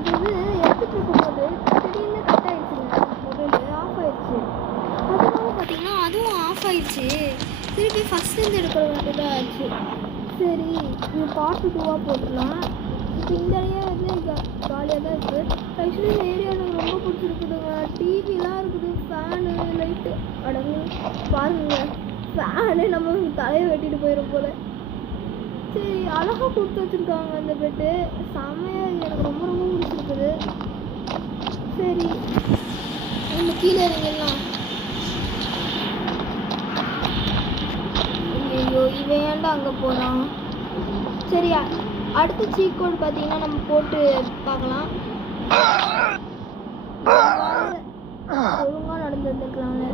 இது எடுத்துகிட்டு இருக்கும்போது திடீர்னு கட் ஆகிடுச்சுங்க, மொபைலு ஆஃப் ஆகிடுச்சு. அதுவும் பார்த்தீங்கன்னா அதுவும் ஆஃப் ஆகிடுச்சு. திருப்பி ஃபஸ்ட்லேருந்து எடுக்கிற மாதிரி தான் ஆச்சு. சரி இது பார்ட் 2வாக போட்டுடலாம். இப்போ இந்த ஏரியா வந்து காலியாக தான் இருக்குது. ஆக்சுவலி இந்த ஏரியா எனக்கு ரொம்ப பிடிச்சிருக்குதுங்க. டிவிலாம் இருக்குது, ஃபேனு, லைட்டு, அடங்கு பாருங்க, ஃபேனு நம்ம தலையை வெட்டிட்டு போயிடும் போல். சரி அழகாக கொடுத்து வச்சுருக்காங்க அந்த பெட்டு, செம்மையாக எனக்கு ரொம்ப ரொம்ப பிடிச்சிருக்குது. சரி நம்ம கீழே இறங்கிடலாம். ஐயோ இவன் ஏன்டா அங்கே போகிறான்? சரி அடுத்த சீட் கோட் பார்த்தீங்கன்னா நம்ம போட்டு பார்க்கலாம். ஒழுங்காக நடந்து வந்துருக்கலாம்ல,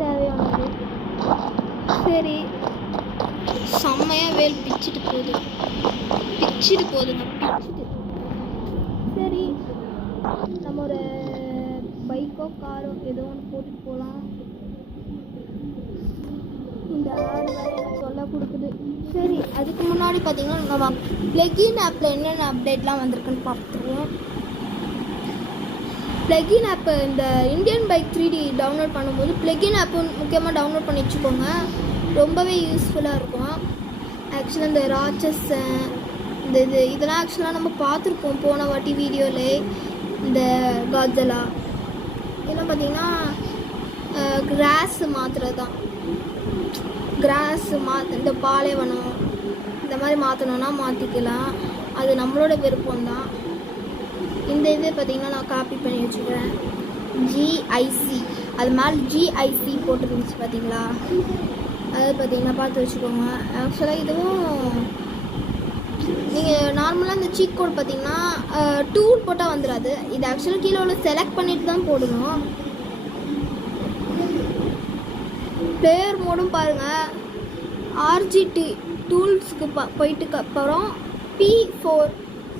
தேவையானது. சரி செம்மையாக வேல் பிச்சுட்டு போகுதுங்க, பிச்சுட்டு. சரி நம்ம ஒரு பைக்கோ காரோ ஏதோ ஒன்று போட்டுட்டு போகலாம். இந்த ஆடு வேறு எனக்கு சொல்ல கொடுக்குது. சரி அதுக்கு முன்னாடி பார்த்தீங்கன்னா நம்ம பிளகின் ஆப்பில் என்னென்ன அப்டேட்லாம் வந்திருக்குன்னு பார்த்துருவோம். பிளகின் ஆப்பு இந்த இந்தியன் பைக் 3D டவுன்லோட் பண்ணும்போது பிளகின் ஆப்பு முக்கியமாக டவுன்லோட் பண்ணி வச்சுக்கோங்க, ரொம்பவே யூஸ்ஃபுல்லாக இருக்கும். ஆக்சுவலாக இந்த ராட்சஸ் இதெல்லாம் ஆக்சுவலாக நம்ம பார்த்துருப்போம் போன வாட்டி வீடியோவில். இந்த காஜலா இதெல்லாம் பார்த்திங்கன்னா கிராஸ் மாற்றுறது தான். இந்த பாலைவனம் இந்த மாதிரி மாற்றணுன்னா மாற்றிக்கலாம், அது நம்மளோட விருப்பம்தான். இந்த இது பார்த்திங்கன்னா நான் காப்பி பண்ணி வச்சுக்கிறேன். ஜிஐசி அது மேலே ஜிஐசி போட்டுருந்துச்சு பார்த்தீங்களா, அது பார்த்திங்கன்னா பார்த்து வச்சுக்கோங்க. ஆக்சுவலாக இதுவும் நீங்கள் நார்மலாக இந்த சீட் கோட் பார்த்திங்கன்னா டூல் போட்டால் வந்துடாது. இது ஆக்சுவலாக கீழே உள்ள செலக்ட் பண்ணிட்டு தான் போடணும். பிளேயர் மோடும் பாருங்கள், ஆர்ஜிடி டூல்ஸுக்கு போயிட்டுக்கு அப்புறம் P4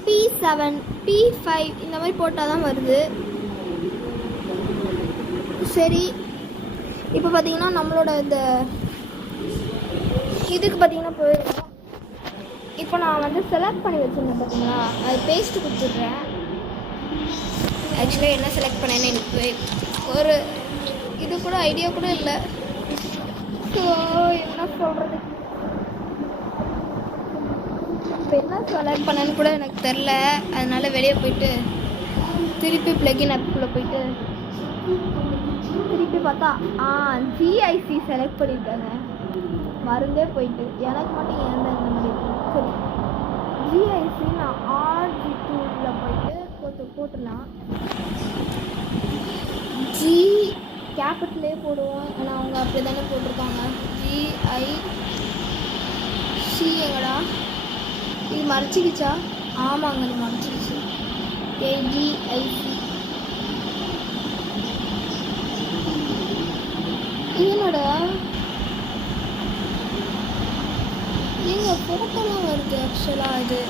P7 P5 இந்த மாதிரி போட்டால் தான் வருது. சரி இப்போ பார்த்தீங்கன்னா நம்மளோட இந்த இதுக்கு பார்த்தீங்கன்னா போயிடும். இப்போ நான் வந்து செலக்ட் பண்ணி வச்சுருந்தேன் பார்த்தீங்களா, அது பேஸ்ட்டு கொடுத்துட்றேன். ஆக்சுவலாக என்ன செலக்ட் பண்ணேன்னு எனக்கு ஒரு இது கூட ஐடியா கூட இல்லை. ஸோ என்ன சொல்கிறது, இப்போ என்ன செலக்ட் பண்ணேன்னு கூட எனக்கு தெரில. அதனால் வெளியே போயிட்டு திருப்பி பிளகின் ஆப்புக்குள்ளே போயிட்டு திருப்பி பார்த்தா ஜிஐசி செலக்ட் பண்ணியிருக்காங்க, மறந்தே போயிட்டு. எனக்கு மட்டும் ஏன் இந்த மாதிரி. சரி ஜிஐசி நான் RG2ல போயிட்டு போட்டுடலாம். ஜி கேபிட்டலே போடுவோம், ஆனால் அவங்க அப்படி தானே போட்டிருக்காங்க. GIC எங்கடா இது மறைச்சிக்கிச்சா? ஆமாங்க இது மறைச்சிக்கிச்சு. KGIC என்னடா எங்கள் ஃபோட்டோலாம் வருது. ஆக்சுவலாக இது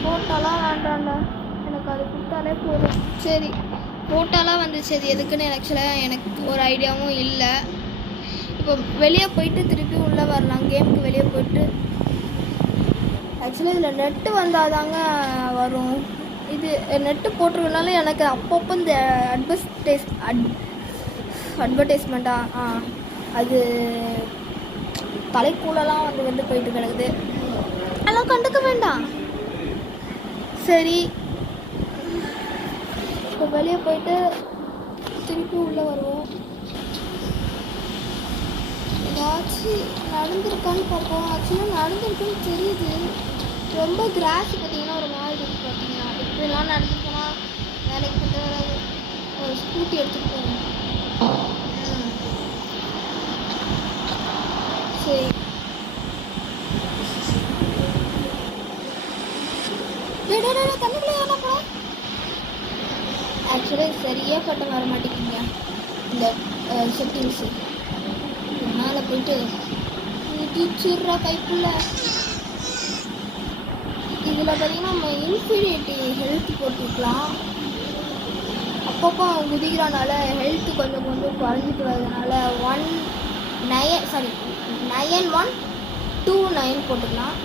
ஃபோட்டோலாம் வேண்டாம்டா, எனக்கு அது கொடுத்தாலே போதும். சரி ஃபோட்டோலாம் வந்துச்சு, அது எதுக்குன்னு ஆக்சுவலாக எனக்கு ஒரு ஐடியாவும் இல்லை. இப்போ வெளியே போயிட்டு திருப்பி உள்ளே வரலாம், கேமுக்கு வெளியே போயிட்டு. ஆக்சுவலாக இதில் நெட்டு வந்தால் தாங்க வரும். இது நெட்டு போட்டிருக்கனால எனக்கு அப்பப்போ இந்த அட்வர்டைஸ்மெண்ட்டாக அது தலைக்கூடலாம் வந்து போயிட்டு கிடக்குது, அதெல்லாம் கண்டுக்க வேண்டாம். சரி இப்போ வெளியே போயிட்டு திருப்பி உள்ளே வருவோம். ஏதாச்சும் நடந்திருக்கான்னு பார்ப்போம். ஆக்சுவலாக நடந்திருக்குன்னு தெரியுது. ரொம்ப கிராஸ் பார்த்தீங்கன்னா ஒரு மாதிரி இருக்குது பார்த்தீங்கன்னா. இப்படிலாம் நடந்து போனால் வேலைக்கு போட்டு ஒரு ஸ்கூட்டி எடுத்துகிட்டு போகணும். சரி தண்ணிக்குள்ளே ஏன்னா போகிறோம். ஆக்சுவலாக சரியாக கட்ட வர மாட்டேங்குங்க இந்த செட்டிங்ஸு. மேலே போயிட்டு டீச்சர்ரா கைக்குள்ள இதில் பார்த்தீங்கன்னா நம்ம இன்ஃபினிட்டி ஹெல்த் போட்டுக்கலாம். அப்பப்போ குதிக்கிறனால ஹெல்த்து கொஞ்சம் கொஞ்சம் குறைஞ்சிட்டு வரதுனால 9129 போட்டுக்கலாம்.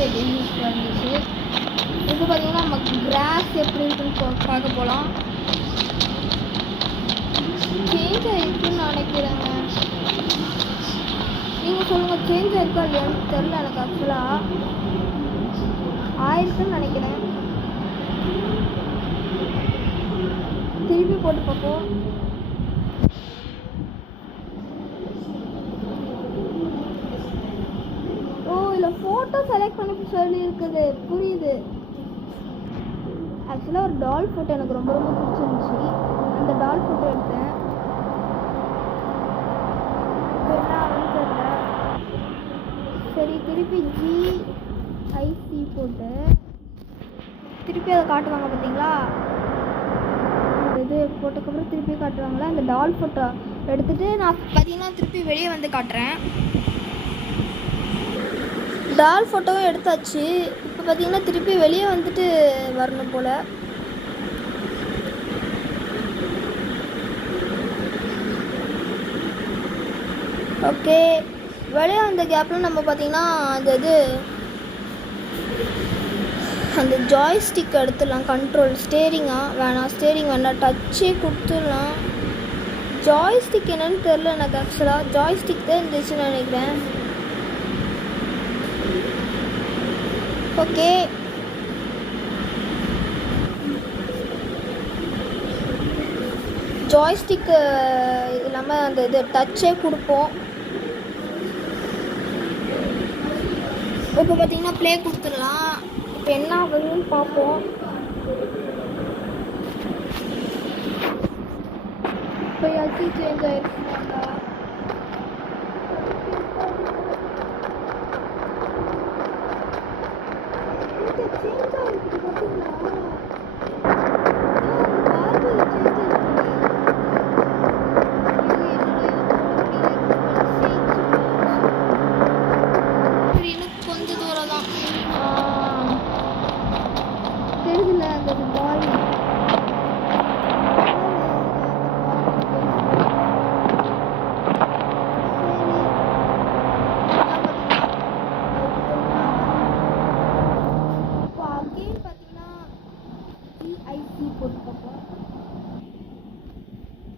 செட்டிங்ஸ் வந்துச்சு. இப்போ பார்த்தீங்கன்னா நமக்கு கிராஸ் எப்படி இருக்குன்னு பார்க்க போகலாம். சேஞ்ச் ஆகிருக்குன்னு நினைக்கிறேங்க. நீங்கள் சொல்லுங்கள், சேஞ்ச் ஆகிருக்கா இல்லையான்னு தெரில. எனக்கு ஆக்சுவலாக ஆயிருக்குன்னு நினைக்கிறேன். திருப்பி போட்டு பார்ப்போம். ஃபோட்டோ செலக்ட் பண்ணி சொல்லி இருக்குது, புரியுது. ஆக்சுவலாக ஒரு டால் ஃபோட்டோ எனக்கு ரொம்ப ரொம்ப பிடிச்சிருந்துச்சு. அந்த டால் ஃபோட்டோ எடுத்தேன். என்ன ஆகுன்னு தெரியல. சரி, திருப்பி GIC போட்டு திருப்பி அதை காட்டுவாங்க பார்த்தீங்களா? இது போட்டதுக்கப்புறம் திருப்பி காட்டுவாங்களா? அந்த டால் ஃபோட்டோ எடுத்துகிட்டு நான் பார்த்தீங்கன்னா திருப்பி வெளியே வந்து காட்டுறேன். டால் ஃபோட்டோவும் எடுத்தாச்சு. இப்போ பார்த்தீங்கன்னா திருப்பி வெளியே வந்துட்டு வரணும் போல். ஓகே, வெளியே வந்த கேப்பில் நம்ம பார்த்தீங்கன்னா அந்த ஜாய்ஸ்டிக் எடுத்துடலாம். கண்ட்ரோல் ஸ்டேரிங் வேணாம், டச்சே கொடுத்துடலாம். ஜாய்ஸ்டிக் என்னன்னு தெரில எனக்கு. ஆக்சுவலாக ஜாய்ஸ்டிக் தான் இருந்துச்சுன்னு நினைக்கிறேன். ஓகே, ஜாய்ஸ்டிக்கு இல்லாமல் அந்த டச்சே கொடுப்போம். இப்போ பார்த்தீங்கன்னா ப்ளே கொடுத்துடலாம். இப்போ என்ன ஆகுதுன்னு பார்ப்போம். இப்போ யாச்சும் சேஞ்ச் ஆகிருக்குமாங்க?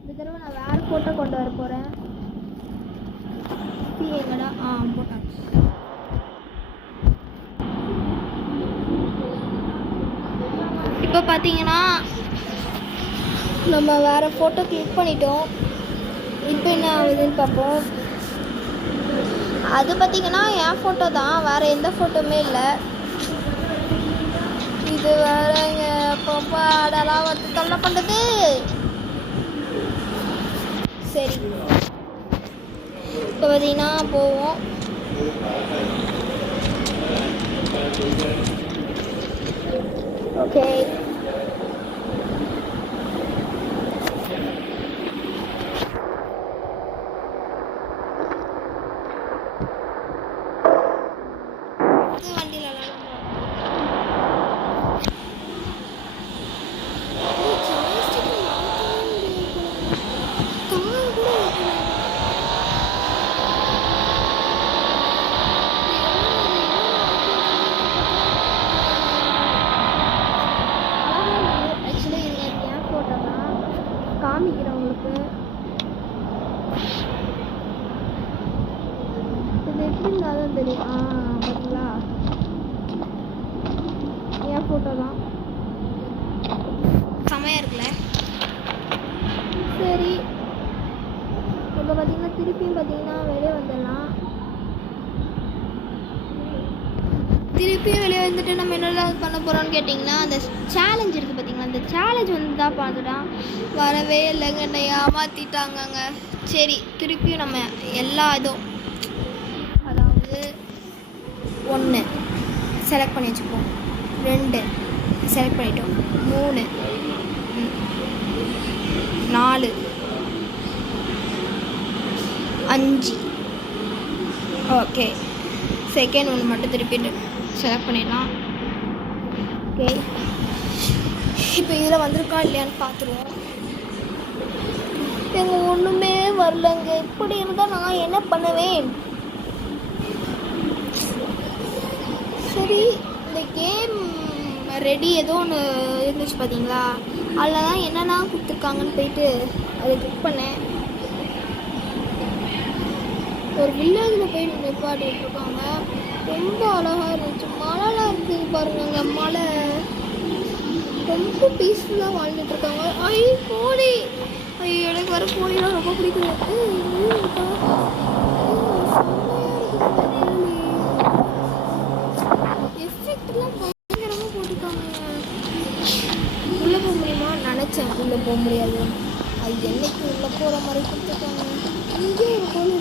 இந்த தடவை நான் வேறு ஃபோட்டோ கொண்டு வர போகிறேன். எங்கடா போட்டாச்சு. இப்போ பார்த்தீங்கன்னா நம்ம வேறு ஃபோட்டோ கிளிக் பண்ணிட்டோம். இப்போ என்ன ஆகுதுன்னு பார்ப்போம். அது பார்த்தீங்கன்னா என் ஃபோட்டோ தான், வேறு எந்த ஃபோட்டோவுமே இல்லை. இது வேறங்க. அப்பப்போ அடலாம் வந்து தொல்லை பண்ணுறது. சரி, இப்போ பார்த்தீங்கன்னா போவோம். ஓகே, காமிக்கிறேன் உங்களுக்கு. இது எப்படி இருந்தாலும் தெரியும். பார்த்தீங்களா, என் ஃபோட்டோ தான். செமையாக இருக்குல்ல? சரி, இப்போ பார்த்தீங்கன்னா திருப்பியும் பார்த்தீங்கன்னா வெளியே வந்துடலாம். திருப்பியும் வெளியே வந்துட்டு நம்ம என்னெல்லாம் பண்ண போகிறோம்னு கேட்டிங்கன்னா, அந்த சேலஞ்ச் இருக்குது பார்த்தீங்களா, அந்த சேலஞ்ச் வந்து தான் பார்த்துட்டான். வரவே இல்லைங்க, என்னை ஏமாற்றிட்டாங்கங்க. சரி, திருப்பியும் நம்ம எல்லா இதுவும் அதாவது 1 செலக்ட் பண்ணி வச்சுப்போம், 2 செலக்ட் பண்ணிட்டோம், 3 4 5. ஓகே, செகண்ட் ஒன்று மட்டும் திருப்பிட்டு செலக்ட் பண்ணிடலாம். ஓகே, இப்போ இதில் வந்திருக்கா இல்லையான்னு பார்த்துருவோம். எங்க ஒன்றுமே வரலங்க. இப்படி இருந்தால் நான் என்ன பண்ணுவேன்? சரி, இந்த கேம் ரெடி ஏதோ ஒன்று இருந்துச்சு பார்த்தீங்களா, அதில் தான் என்னென்னா கொடுத்துருக்காங்கன்னு போயிட்டு அதை கிளிக் பண்ணேன். ஒரு வில்லேஜில் போய் நிப்பாட்டிட்டு இருக்காங்க. ரொம்ப அழகாக இருந்துச்சு. மழைலாம் இருக்குது பாருங்க, மழை ரொம்ப பீஸ்ஃபுல்லாக வாழ்ந்துட்டு இருக்காங்க. கோழி, எனக்கு வர கோழிலாம் ரொம்ப பிடிக்கும். எஃபெக்ட்லாம் பயங்கரமாக போட்டிருக்காங்க. உள்ளே போக முடியுமா நினச்சேன், உள்ளே போக முடியாது. அது என்னைக்கு உள்ளே போகிற மாதிரி கொடுத்துருக்காங்க. இங்கே ஒரு கோழி,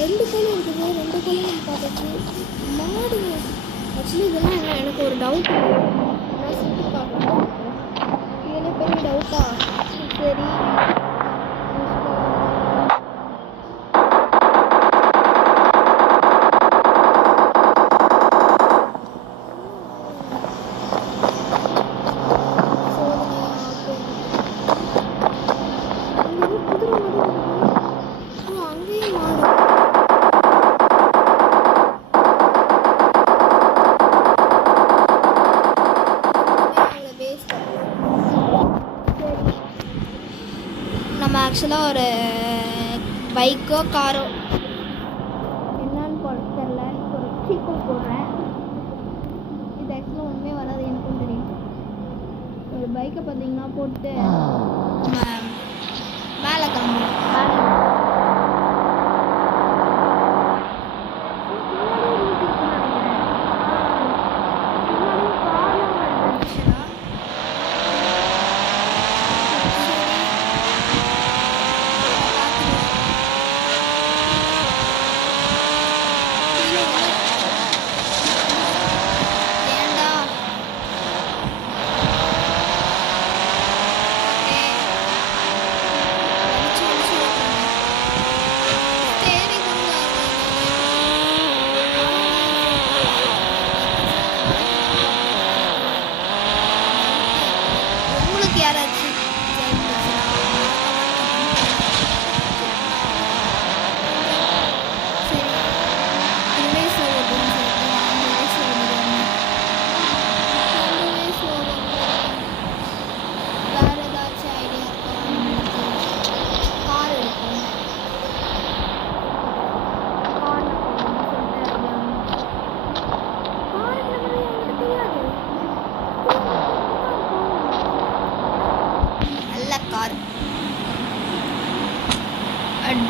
2 கோழி இருக்குது. 2 கோழி நம்ம பார்த்தாச்சு. மாடுங்க. ஆக்சுவலி இதெல்லாம் என்ன, எனக்கு ஒரு டவுட் நான் சுற்றி பார்க்கலாம். இதெல்லாம் பெரிய டவுட்டா? சரி, நம்ம ஆக்சுவலாக ஒரு பைக்கோ காரோ என்னன்னு போட தெரில, ஒரு சீக்கிரம் போடுறேன். இது ஆக்சுவலாக ஒன்றுமே வராது, எனக்கும் தெரியும். ஒரு பைக்கை பார்த்தீங்கன்னா போட்டு மேலே கிளம்புவோம்.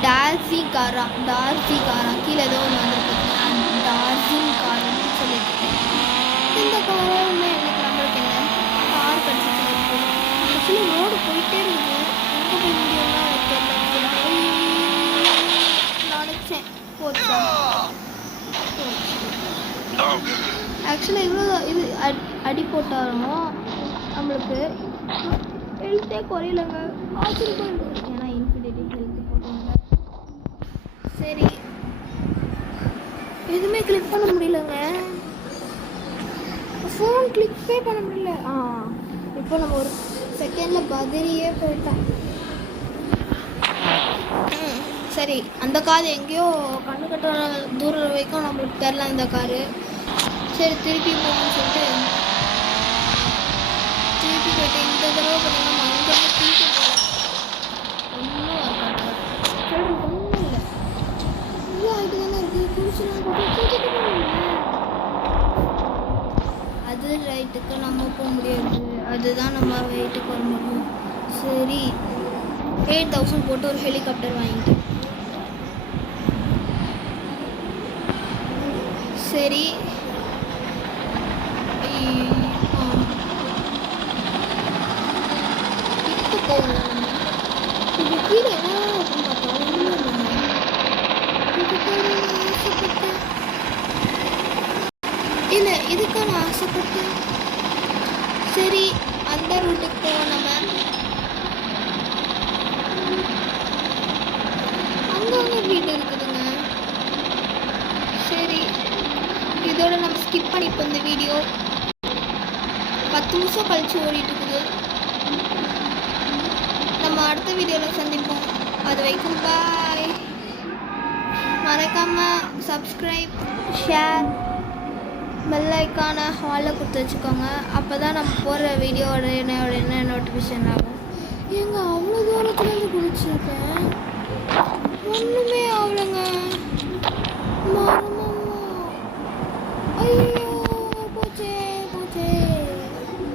டார்சி காரா கீழே ஏதோ ஒன்று வந்துருக்கு. டார்சிங் கார்னு சொல்லிட்டு இந்த காரம் எனக்கு நம்மளுக்கு என்ன கார் கடிச்சிட்டு இருக்கு. ஆக்சுவலி ரோடு போயிட்டே இருக்குது. எங்கே போய் முடியும்னா நினச்சேன். போச்சா? ஆக்சுவலாக இவ்வளோ இது அடி போட்டாலும் நம்மளுக்கு ஹெல்த்தே குறையிலங்க. ஆச்சரியம் இருக்குது. ஏன்னா இன்ஃபினிட்டி ஹெல்த் போட்டாங்க. சரி, எதுவுமே கிளிக் பண்ண முடியலங்க. ஃபோன் கிளிக்கே பண்ண முடியல. இப்போ நம்ம ஒரு செகண்டில் பதிரியே போயிட்டோம். சரி, அந்த கார் எங்கேயோ கண்ணு கட்டுற தூரம் வரைக்கும் நம்மளுக்கு தெரில இந்த காரு. சரி, திருப்பி போகணும்னு சொல்லிட்டு திருப்பி போயிட்டு இந்த தடவை பார்த்தீங்கன்னா அங்கே திருப்பி போகலாம். ஒன்றும் இருக்காது. சரி, ஒன்றும் இல்லை. இவ்வளோ ஆகிட்டு தானே இருக்குது. அது ரைட்டுக்கு நம்ம போக முடியாது. அதுதான் நம்ம வெயிட்டுக்கு வர முடியும். சரி, 8000 போட்டு ஒரு ஹெலிகாப்டர் வாங்கிட்டு சரி இப்போ போகணும். இது கீழே என்ன இல்லை, இதுக்கு நான் ஆசைப்பட்டேன். சரி, அந்த ரூட்டுக்கு போவோம். நம்ம அங்கங்க வீடு இருக்குதுங்க. சரி, இதோட நம்ம ஸ்கிப் பண்ணிப்போம். இந்த வீடியோ 10 நிமிஷம் கழிச்சு ஓடிட்டு இருக்குது. நம்ம அடுத்த வீடியோவில் சந்திப்போம். அது வரைக்கும் பாய். மறக்காம சப்ஸ்கிரைப், ஷேர் பெல் ஐக்கான ஹாலில் கொடுத்து வச்சுக்கோங்க. அப்போ தான் நம்ம போடுற வீடியோட என்ன நோட்டிஃபிகேஷன் ஆகும். ஏங்க அவ்வளோ தூரத்துலேருந்து குளிச்சிருக்கேன், ஒன்றுமே